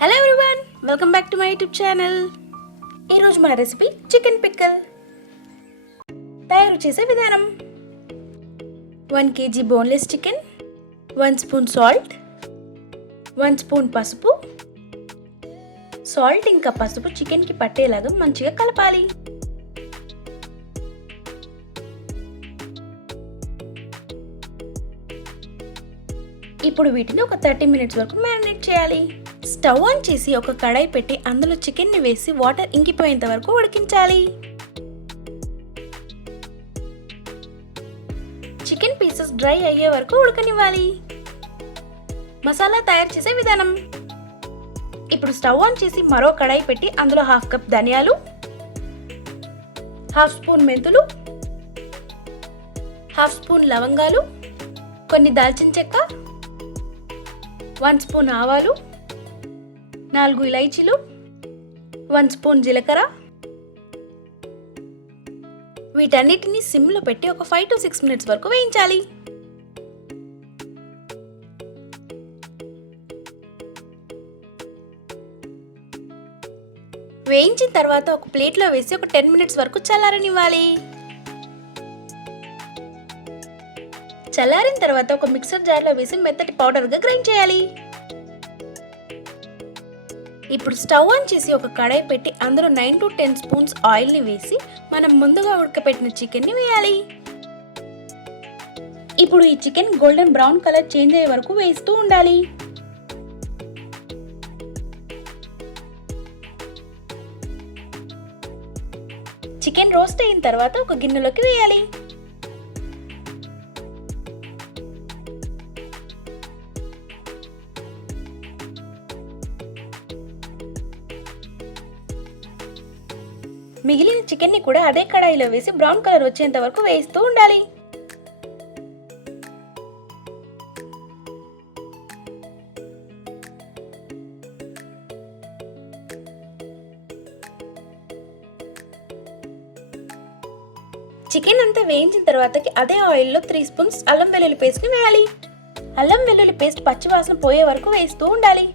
Hello everyone, welcome back to my YouTube channel. ఈరోజు మన recipe chicken pickle. తయారు చేసే విధానం: 1 kg boneless chicken, 1 spoon salt, 1 spoon పసుపు. సాల్ట్ ఇంకా పసుపు చికెన్కి పట్టేలాగా మంచిగా కలపాలి. ఇప్పుడు వీటిని ఒక 30 minutes వరకు మ్యారినేట్ చేయాలి. స్టవ్ ఆన్ చేసి ఒక కడాయి పెట్టి అందులో చికెన్ని వేసి వాటర్ ఇంకిపోయేంత వరకు ఉడికించాలి. చికెన్ పీసెస్ డ్రై అయ్యే వరకు ఉడకనివ్వాలి. మసాలా తయారు చేసే విధానం: ఇప్పుడు స్టవ్ ఆన్ చేసి మరో కడాయి పెట్టి అందులో 1/2 కప్ ధనియాలు, 1/2 స్పూన్ మెంతులు, 1/2 స్పూన్ లవంగాలు, కొన్ని దాల్చిన చెక్క, 1 స్పూన్ ఆవాలు, 4 ఇలైచీలు, 1 స్పూన్ జీలకర్ర. వీటన్నిటిని సిమ్లో పెట్టి ఒక 5 to 6 minutes వరకు వేయించాలి. వేయించిన తర్వాత ఒక ప్లేట్లో వేసి ఒక 10 minutes వరకు చల్లారనివ్వాలి. చల్లారిన తర్వాత ఒక మిక్సర్ జార్లో వేసి మెత్తటి పౌడర్గా గ్రైండ్ చేయాలి. ఇప్పుడు స్టవ్ ఆన్ చేసి ఒక కడాయి పెట్టి అందులో 9 to 10 స్పూన్స్ ఆయిల్ని వేసి మనం ముందుగా ఉడకపెట్టిన చికెన్ని వేయాలి. ఇప్పుడు ఈ chicken golden brown colour change అయ్యే వరకు వేస్తూ ఉండాలి. చికెన్ రోస్ట్ అయిన తర్వాత ఒక గిన్నెలోకి వేయాలి. మిగిలిన చికెన్ని కూడా అదే కడాయిలో వేసి బ్రౌన్ కలర్ వచ్చేంత వరకు వేస్తూ ఉండాలి. చికెన్ అంతా వేయించిన తర్వాతకి అదే ఆయిల్లో 3 స్పూన్స్ అల్లం వెల్లుల్లి పేస్ట్ని వేయాలి. అల్లం వెల్లుల్లి పేస్ట్ పచ్చివాసన పోయే వరకు వేస్తూ ఉండాలి.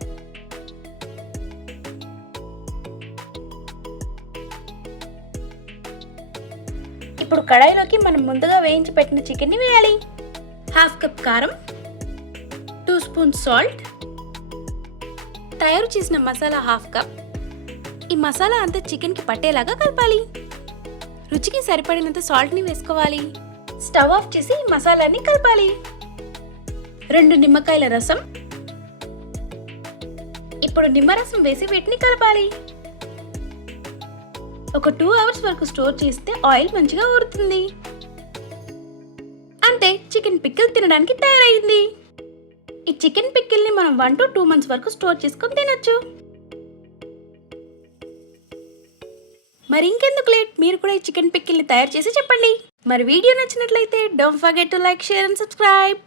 ఇప్పుడు కడాయిలోకి మనం ముందుగా వేయించి పెట్టిన చికెన్ని వేయాలి. 1/2 కప్ కారం, 2 స్పూన్స్ సాల్ట్, తయారు చేసిన మసాలా 1/2 కప్. ఈ మసాలా అంతా చికెన్కి పట్టేలాగా కలపాలి. రుచికి సరిపడినంత సాల్ట్ని వేసుకోవాలి. స్టవ్ ఆఫ్ చేసి ఈ మసాలాని కలపాలి. 2 నిమ్మకాయల రసం. ఇప్పుడు నిమ్మరసం వేసి వీటిని కలపాలి. ఒక 2 hours వరకు స్టోర్ చేస్తే ఆయిల్ మంచిగా ఊరుతుంది. అంతే, చికెన్ పిక్కల్ తినడానికి తయారైంది. ఈ చికెన్ పిక్కల్ని మనం 1 to 2 months వరకు స్టోర్ చేసుకొని తినొచ్చు. మరి ఇంకెందుకు లేట్, మీరు కూడా ఈ చికెన్ పిక్కల్ని తయారు చేసి చెప్పండి. మరి వీడియో నచ్చినట్లయితే don't forget to like, share and subscribe.